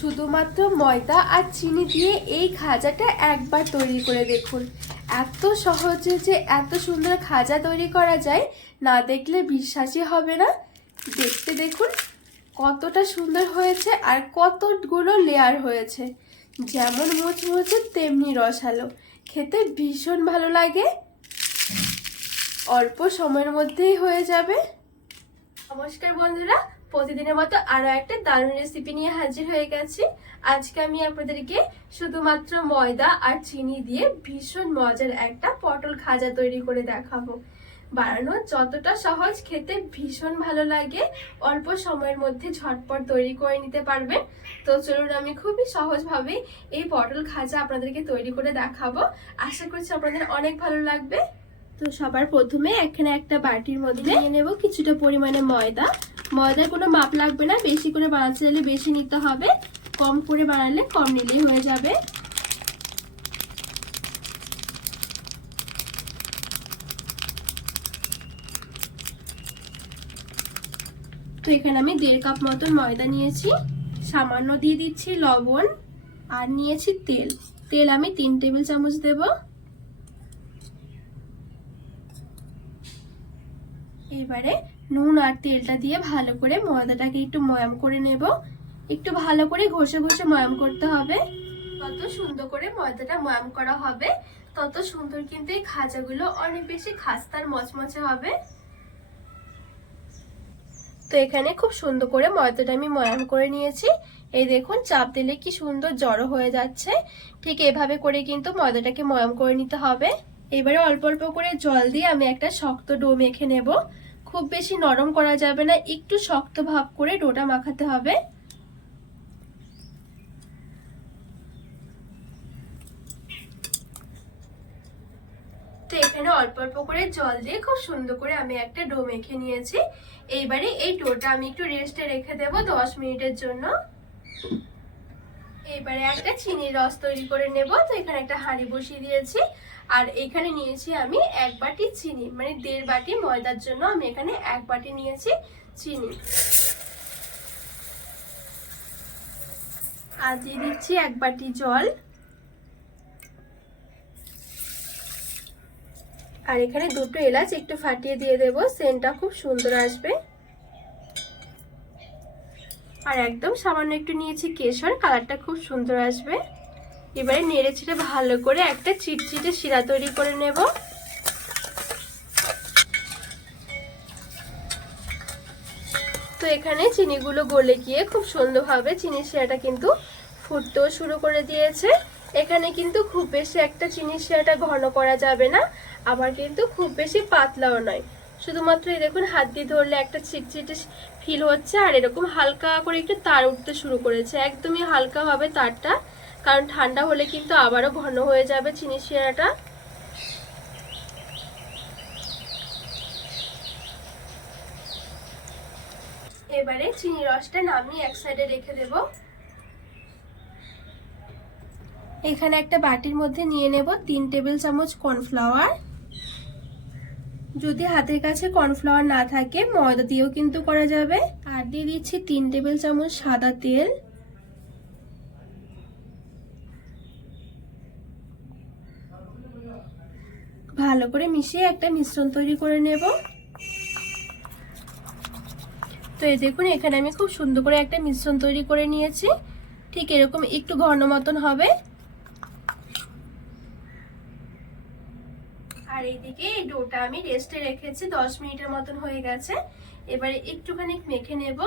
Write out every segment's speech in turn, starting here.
শুধুমাত্র ময়দা আর চিনি দিয়ে এই খাজাটা একবার তৈরি করে দেখুন। এত সহজে যে এত সুন্দর খাজা তৈরি করা যায়, না দেখলে বিশ্বাসই হবে না। দেখতে দেখুন, কতটা সুন্দর হয়েছে আর কতগুলো লেয়ার হয়েছে। যেমন মুচমুচে, তেমনি রসালো। খেতে ভীষণ ভালো লাগে। অল্প সময়ের মধ্যেই হয়ে যাবে। নমস্কার বন্ধুরা প্রতিদিনের মতো আরও একটা দারুণ রেসিপি নিয়ে হাজির হয়ে গেছি। আজকে আমি আপনাদেরকে শুধুমাত্র ময়দা আর চিনি দিয়ে ভীষণ মজার একটা পটল খাজা তৈরি করে দেখাবো। বানানো যতটা সহজ, খেতে ভীষণ ভালো লাগে। অল্প সময়ের মধ্যে ঝটপট তৈরি করে নিতে পারবেন। তো চলুন, আমি খুবই সহজভাবে এই পটল খাজা আপনাদেরকে তৈরি করে দেখাবো। আশা করছি আপনাদের অনেক ভালো লাগবে। তো সবার প্রথমে এখানে একটা বাটির মধ্যে নিয়ে নেব কিছুটা পরিমাণে ময়দা। ময়দার কোনো মাপ লাগবে না বেশি করে বানাতে চাইলে বেশি নিতে হবে। কম করে বানালে কম নিলেই হয়ে যাবে। তো এখানে আমি দেড় কাপ মতন ময়দা নিয়েছি। সামান্য দিয়ে দিচ্ছি লবণ আর নিয়েছি তেল। তেল আমি তিন টেবিল চামচ দেবো। এবারে নুন আর তেলটা দিয়ে ভালো করে ময়দাটাকে একটু ময়াম করে নেব। একটু ভালো করে ঘষে ঘষে ময়াম করতে হবে। তত সুন্দর করে ময়দাটা ময়াম করা হবে, তত সুন্দর কিন্তু এই খাজাগুলো অনেক বেশি খাস্তার মচমচে হবে। তো এখানে খুব সুন্দর করে ময়দাটা আমি ময়াম করে নিয়েছি। এই দেখুন, চাপ দিলে কি সুন্দর জড়ো হয়ে যাচ্ছে। ঠিক এভাবে করে কিন্তু ময়দাটাকে ময়াম করে নিতে হবে। এবারে অল্প অল্প করে জল দিয়ে আমি একটা শক্ত ডো মেখে নেব। খুব বেশি নরম করা যাবে না, একটু শক্ত ভাব করে ডোটা মাখাতে হবে। তো এখানে অল্প অল্প করে জল দিয়ে খুব সুন্দর করে আমি একটা ডো মেখে নিয়েছি। এইবারে এই ডোটা আমি একটু রেস্টে রেখে দেবো দশ মিনিটের জন্য। এবারে একটা চিনির রস তৈরি করে নেব। তো এখানে একটা হাঁড়ি বসিয়ে দিয়েছি। আর এখানে নিয়েছি আমি এক বাটি চিনি। মানে দেড় বাটি ময়দার জন্য আমি এখানে এক বাটি নিয়েছি চিনি। আর দিয়ে দিচ্ছি এক বাটি জল। আর এখানে দুটো এলাচ একটু ফাটিয়ে দিয়ে দেব। সেন্টটা খুব সুন্দর আসবে। আর একদম সামান্য একটু নিয়েছি কেশর, কালারটা খুব সুন্দর আসবে। এবারে নেড়ে ছেড়ে ভালো করে একটা চিটচিটে শিরা তৈরি করে নেব। তো এখানে চিনিগুলো গলে গিয়ে খুব সুন্দরভাবে চিনি শিরাটা কিন্তু ফুটতেও শুরু করে দিয়েছে। এখানে কিন্তু খুব বেশি একটা চিনি শিরাটা ঘন করা যাবে না, আবার কিন্তু খুব বেশি পাতলাও নয়। শুধুমাত্র এই দেখুন, হাত দিয়ে ধরলে একটা চিটচিটে ফিল হচ্ছে, আর এরকম হালকা করে একটু তার উঠতে শুরু করেছে। একদমই হালকা হবে তারটা, কারণ ঠান্ডা হলে কিন্তু আবারও ঘন হয়ে যাবে চিনি শিরাটা। এবারে চিনি রসটা নামিয়ে এক সাইডে রেখে দেব। এখানে একটা বাটির মধ্যে নিয়ে নেব তিন টেবিল চামচ কর্নফ্লাওয়ার যদি হাতের কাছে কর্নফ্লাওয়ার না থাকে, ময়দা দিয়েও কিন্তু করা যাবে। আর দিয়ে দিচ্ছি তিন টেবিল চামচ সাদা তেল। ভালো করে মিশিয়ে একটা মিশ্রণ তৈরি করে নেব। তো এই দেখুন, এখানে আমি খুব সুন্দর করে একটা মিশ্রণ তৈরি করে নিয়েছি। ঠিক এরকম একটু ঘন মতন হবে। আর এইদিকে এই ডোটা আমি রেস্টে রেখেছি, দশ মিনিটের মতন হয়ে গেছে। এবারে একটুখানি মেখে নেব।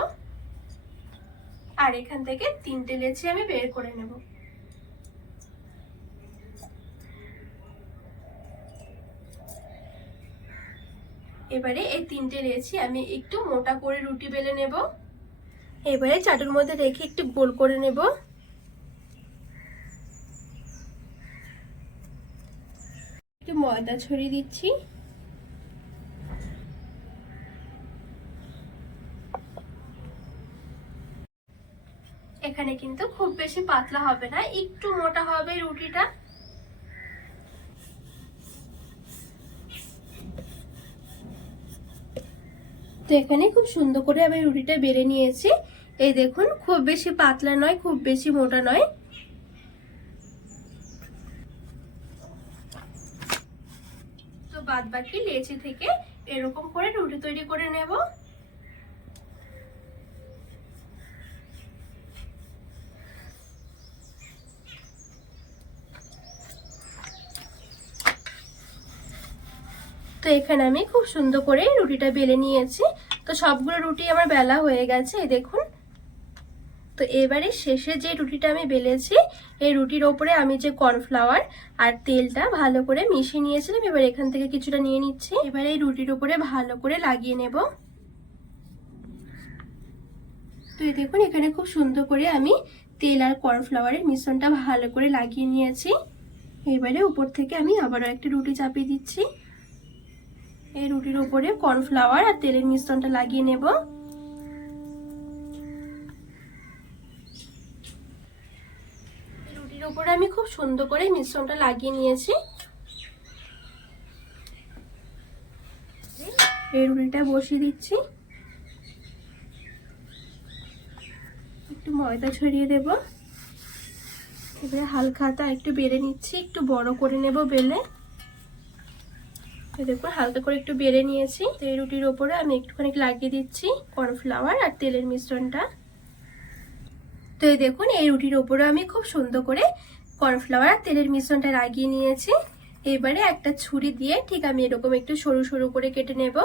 আর এখান থেকে তিনটে লেচি আমি বের করে নেব। এবারে এই তিনটে লেচি আমি একটু মোটা করে রুটি বেলে নেব। এবারে চাটুর মধ্যে রেখে একটু গোল করে নেব একটু ময়দা ছড়িয়ে দিচ্ছি। এখানে কিন্তু খুব বেশি পাতলা হবে না, একটু মোটা হবে রুটিটা। তো এখানে খুব সুন্দর করে আমি রুটিটা বেড়ে নিয়েছি। এই দেখুন, খুব বেশি পাতলা নয়, খুব বেশি মোটা নয়। বাদ বাকি লেচি থেকে এরকম করে রুটি তৈরি করে নেব। তো এখানে আমি খুব সুন্দর করে রুটিটা বেলে নিয়েছি। তো সবগুলো রুটি আমার বেলা হয়ে গেছে দেখুন। তো এবারে শেষে যে রুটিটা আমি বেলেছি, এই রুটির ওপরে আমি যে কর্নফ্লাওয়ার আর তেলটা ভালো করে মিশিয়ে নিয়েছিলাম, এবার এখান থেকে কিছুটা নিয়ে নিচ্ছি। এবার এই রুটির ওপরে ভালো করে লাগিয়ে নেব। তো দেখুন, এখানে খুব সুন্দর করে আমি তেল আর কর্নফ্লাওয়ারের মিশ্রণটা ভালো করে লাগিয়ে নিয়েছি। এবারে উপর থেকে আমি আবারও একটা রুটি চাপিয়ে দিচ্ছি। এই রুটির উপরে কর্নফ্লাওয়ার আর তেলের মিশ্রণটা লাগিয়ে নেব। রুটির উপরে আমি খুব সুন্দর করে মিশ্রণটা লাগিয়ে নিয়েছি। এই রুটিটা বসিয়ে দিচ্ছি। একটু ময়দা ছড়িয়ে দেব। এবারে হালকা একটু বেড়ে নিচ্ছি, একটু বড় করে নেব বেলে। দেখুন, হালকা করে একটু বেড়ে নিয়েছি। তো এই রুটির ওপরে আমি একটুখানি লাগিয়ে দিচ্ছি, কর্নফ্লাওয়ার আর তেলের মিশ্রণটা। তো এই দেখুন, এই রুটির ওপরে আমি খুব সুন্দর করে কর্নফ্লাওয়ার তেলের মিশ্রণটা লাগিয়ে নিয়েছি। এবারে একটা ছুরি দিয়ে ঠিক আমি এরকম একটু সরু সরু করে কেটে নেব।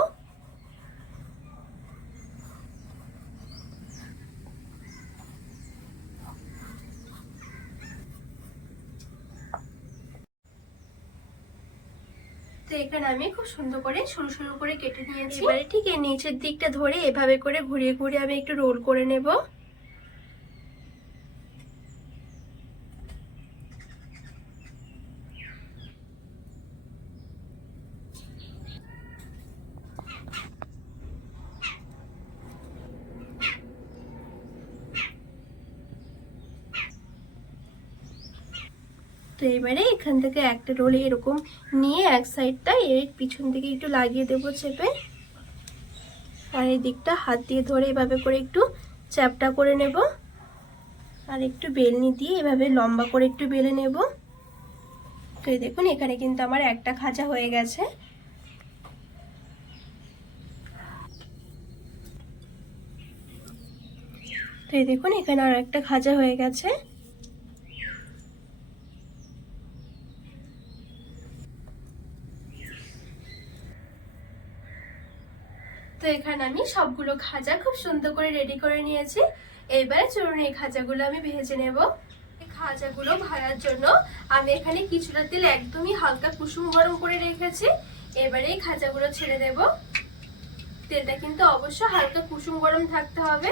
তো এখানে আমি খুব সুন্দর করে সরু সরু করে কেটে নিয়েছি। এবারে ঠিক এই নিচের দিকটা ধরে এভাবে করে ঘুরিয়ে ঘুরিয়ে আমি একটু রোল করে নেব। তো এবারে এখান থেকে একটা রোল এরকম নিয়ে এক সাইডটা এর পিছন দিকে একটু লাগিয়ে দেবো চেপে। আর এই দিকটা হাত দিয়ে ধরে এভাবে করে একটু চ্যাপটা করে নেব। আর একটু বেলনি দিয়ে এভাবে লম্বা করে একটু বেলে নেব। তো দেখুন, এখানে কিন্তু আমার একটা খাঁচা হয়ে গেছে। তো এই দেখুন, এখানে আর একটা খাঁচা হয়ে গেছে। এখানে আমি সবগুলো খাজা খুব সুন্দর করে রেডি করে নিয়েছি। এবারে চলুন এই খাজাগুলো আমি ভেজে নেব। খাজাগুলো ভাজার জন্য আমি এখানে কিছুটা তেল একদমই হালকা কুসুম গরম করে রেখেছি। এবারে এই খাজাগুলো ছেড়ে দেব। তেলটা কিন্তু অবশ্যই হালকা কুসুম গরম থাকতে হবে।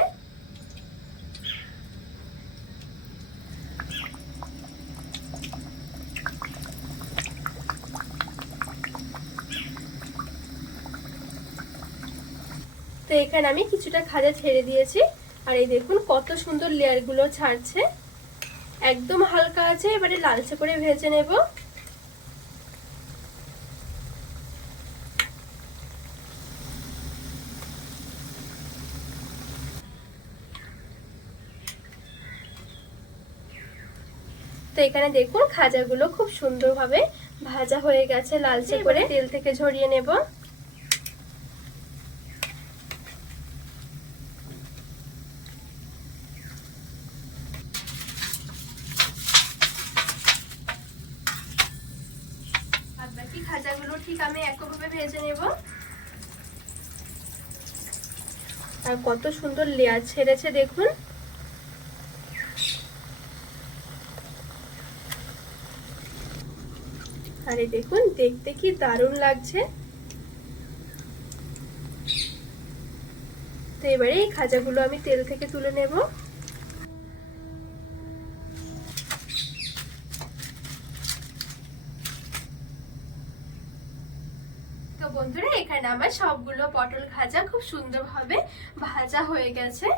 তো এখানে আমি কিছুটা খাজা ছেড়ে দিয়েছি। আর এই দেখুন কত সুন্দর লেয়ারগুলো ছাড়ছে। একদম হালকা আছে এবারে লালচে করে ভেজে নেব। তো এখানে দেখুন খাজাগুলো খুব সুন্দরভাবে ভাজা হয়ে গেছে লালচে করে তেল থেকে ঝরিয়ে নেব বাকি খাজাগুলো ঠিক আমি একভাবে ভেজে নেব। আর কত সুন্দর লেয়ার ছেড়েছে দেখুন। আরে দেখুন, দেখতে কি দারুণ লাগছে। তো এবারে এই খাজাগুলো আমি তেল থেকে তুলে নেব তো বন্ধুরা এখানে আমার সবগুলো পটল খাজা খুব সুন্দরভাবে ভাজা হয়ে গেছে।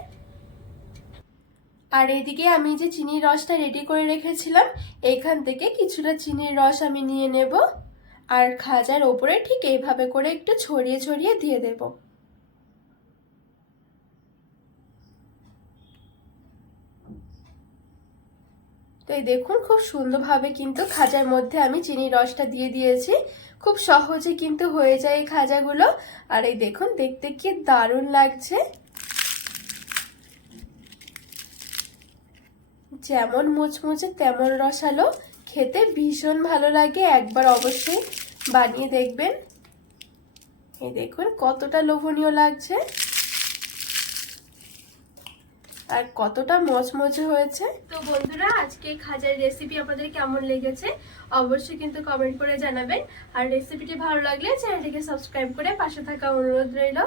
আর এদিকে আমি যে চিনির রসটা রেডি করে রেখেছিলাম, এখান থেকে কিছুটা চিনির রস আমি নিয়ে নেব। আর খাজার ওপরে ঠিক এইভাবে করে একটু ছড়িয়ে ছড়িয়ে দিয়ে দেব। তো এই দেখুন খুব সুন্দরভাবে কিন্তু খাজার মধ্যে আমি চিনির রসটা দিয়ে দিয়েছি। খুব সহজে কিন্তু হয়ে যায় এই খাজাগুলো আর এই দেখুন, দেখতে কি দারুণ লাগছে। যেমন মুচমুচে তেমন রসালো। খেতে ভীষণ ভালো লাগে, একবার অবশ্যই বানিয়ে দেখবেন। এই দেখুন, কতটা লোভনীয় লাগছে। আর কতটা মচমচে হয়েছে? তো বন্ধুরা, আজকে খাজার রেসিপি আপনাদের কেমন লেগেছে অবশ্যই কিন্তু কমেন্ট করে জানাবেন। আর রেসিপিটি ভালো লাগলে চ্যানেলটিকে সাবস্ক্রাইব করে পাশে থাকা অনুরোধ রইল।